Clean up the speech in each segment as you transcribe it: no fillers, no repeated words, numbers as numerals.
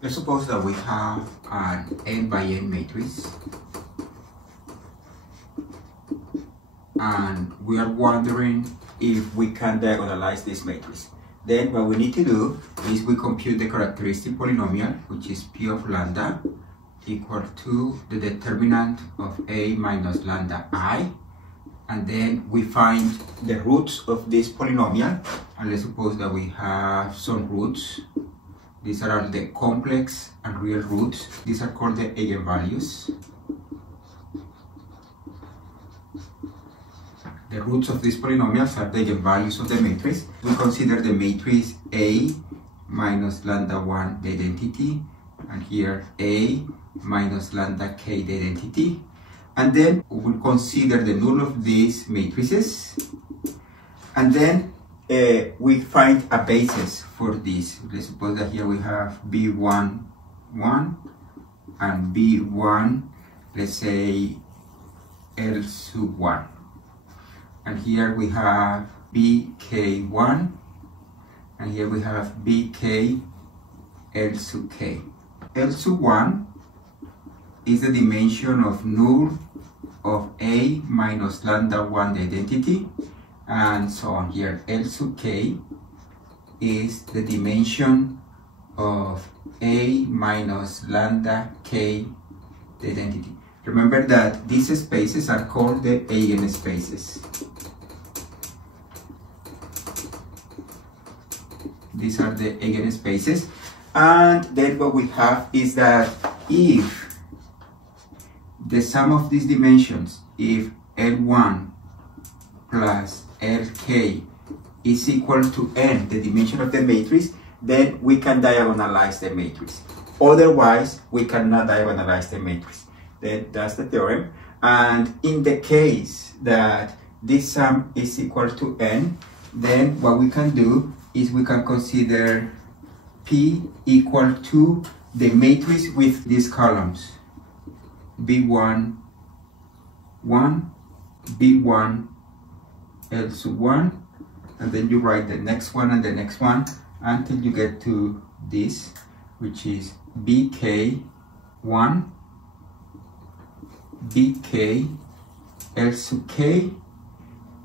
Let's suppose that we have an n by n matrix and we are wondering if we can diagonalize this matrix. Then what we need to do is we compute the characteristic polynomial, which is p of lambda equal to the determinant of a minus lambda I, and then we find the roots of this polynomial. And let's suppose that we have some roots. These are the complex and real roots. These are called the eigenvalues. The roots of these polynomials are the eigenvalues of the matrix. We consider the matrix A minus lambda 1 the identity, and here A minus lambda k the identity. And then we will consider the null of these matrices. And then we find a basis for this. Let's suppose that here we have B1, 1 and B1, let's say L sub 1. And here we have BK1 and here we have BK L sub k. L sub 1 is the dimension of null of A minus lambda 1 the identity, and so on. Here L sub k is the dimension of A minus lambda k the identity. Remember that these spaces are called the eigenspaces. These are the eigenspaces. And then what we have is that if the sum of these dimensions, if L1 plus Lk is equal to n, the dimension of the matrix, then we can diagonalize the matrix. Otherwise, we cannot diagonalize the matrix. Then that's the theorem. And in the case that this sum is equal to n, then what we can do is we can consider P equal to the matrix with these columns. B1, 1, B1, L sub 1, and then you write the next one and the next one until you get to this, which is BK1, BK, L sub k,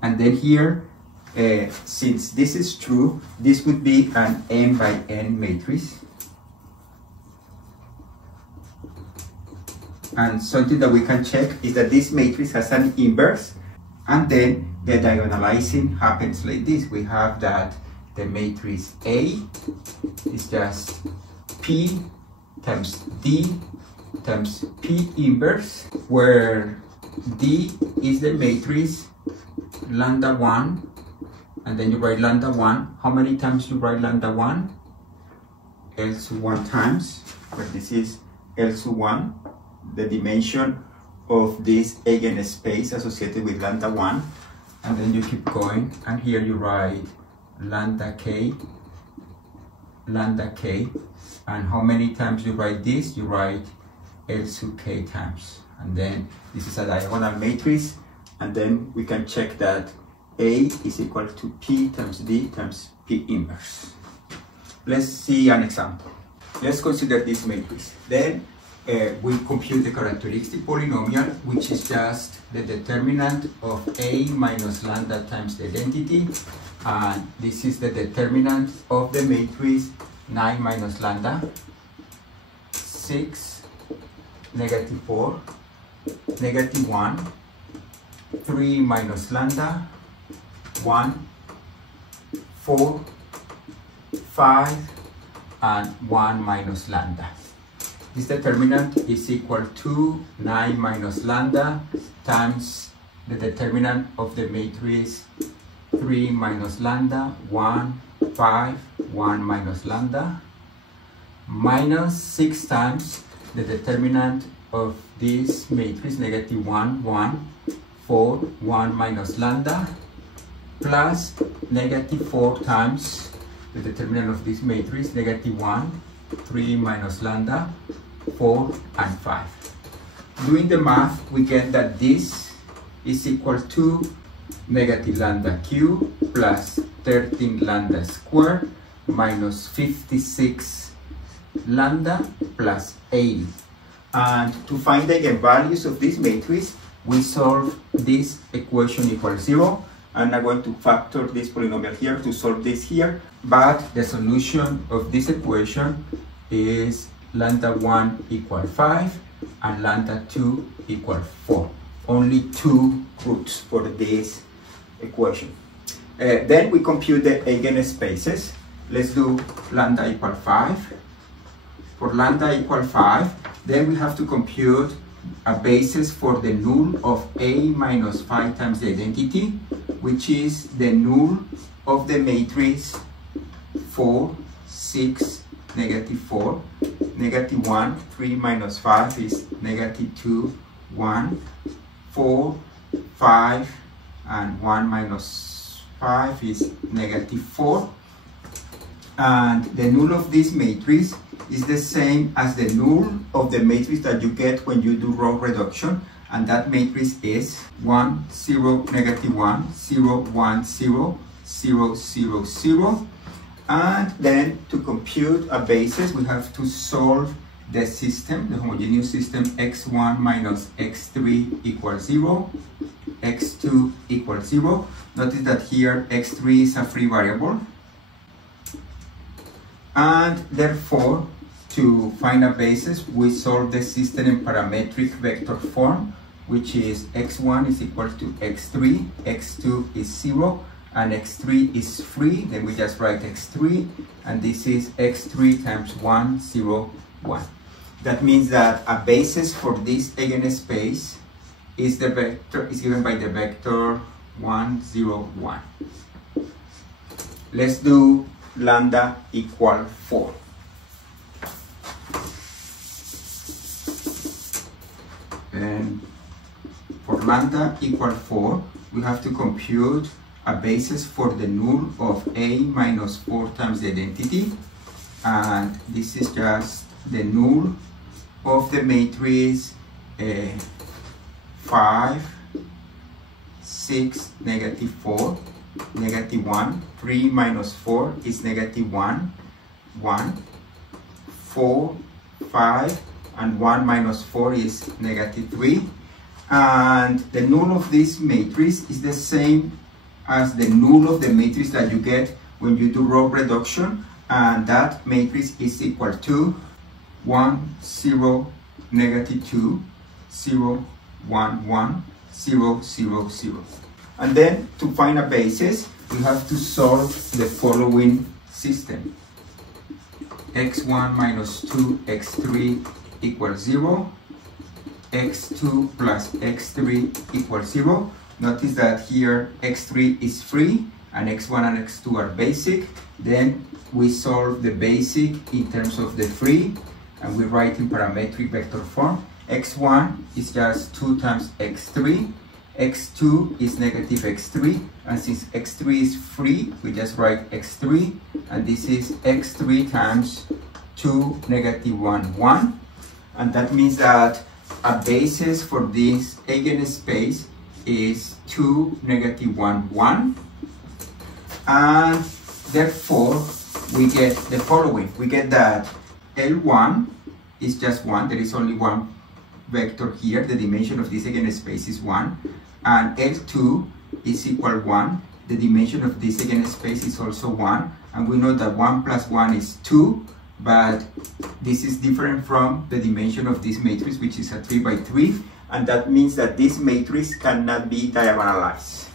and then here, since this is true, this would be an n by n matrix. And something that we can check is that this matrix has an inverse, and then the diagonalizing happens like this. We have that the matrix A is just P times D times P inverse, where D is the matrix lambda 1, and then you write lambda 1. How many times you write lambda 1? L sub 1 times, but this is L sub 1, the dimension of this eigenspace associated with lambda 1, and then you keep going, and here you write lambda k, and how many times you write this? You write L sub k times, and then this is a diagonal matrix, and then we can check that A is equal to P times D times P inverse. Let's see an example. Let's consider this matrix. Then we compute the characteristic polynomial, which is just the determinant of A minus lambda times the identity, and this is the determinant of the matrix 9 minus lambda, 6, negative 4, negative 1, 3 minus lambda, 1, 4, 5, and 1 minus lambda. This determinant is equal to 9 minus lambda times the determinant of the matrix 3 minus lambda, 1, 5, 1 minus lambda, minus 6 times the determinant of this matrix, negative 1, 1, 4, 1 minus lambda, plus negative 4 times the determinant of this matrix, negative 1, 3 minus lambda, 4, and 5. Doing the math, we get that this is equal to negative lambda cube plus 13 lambda squared minus 56 lambda plus 80. And to find the eigenvalues of this matrix, we solve this equation equals 0. I'm not going to factor this polynomial here to solve this here, but the solution of this equation is lambda 1 equals 5 and lambda 2 equals 4. Only 2 roots for this equation. Then we compute the eigenspaces. Let's do lambda equals 5. For lambda equals 5, then we have to compute a basis for the null of A minus 5 times the identity, which is the null of the matrix 4, 6, negative 4, negative 1, 3 minus 5 is negative 2, 1, 4, 5, and 1 minus 5 is negative 4. And the null of this matrix is the same as the null of the matrix that you get when you do row reduction, and that matrix is 1, 0, negative 1, 0, 1, 0, 0, 0, 0. And then to compute a basis, we have to solve the system, the homogeneous system x1 minus x3 equals 0, x2 equals 0. Notice that here x3 is a free variable. And therefore, to find a basis, we solve the system in parametric vector form, which is x1 is equal to x3, x2 is 0, and x3 is free. Then we just write x3, and this is x3 times 1, 0, 1. That means that a basis for this eigenspace is the vector is given by the vector 1, 0, 1. Let's do lambda equal 4. And for lambda equal 4, we have to compute a basis for the null of A minus 4 times the identity. And this is just the null of the matrix 5, 6, negative 4, negative 1, 3 minus 4 is negative 1, 1, 4, 5, and 1 minus 4 is negative 3. And the null of this matrix is the same as the null of the matrix that you get when you do row reduction, and that matrix is equal to 1, 0, negative 2, 0, 1, 1, 0, 0, 0. And then to find a basis, we have to solve the following system. x1 minus 2 x3 equals 0, x2 plus x3 equals 0. Notice that here x3 is free and x1 and x2 are basic. Then we solve the basic in terms of the free, and we write in parametric vector form. x1 is just 2 times x3, x2 is negative x3, and since x3 is free, we just write x3, and this is x3 times 2, negative 1, 1. And that means that a basis for this eigenspace is 2, negative 1, 1. And therefore, we get the following. We get that L1 is just 1. There is only one vector here. The dimension of this eigenspace is 1. And L2 is equal 1. The dimension of this eigenspace is also 1. And we know that 1 plus 1 is 2. But this is different from the dimension of this matrix, which is a 3 by 3. And that means that this matrix cannot be diagonalized.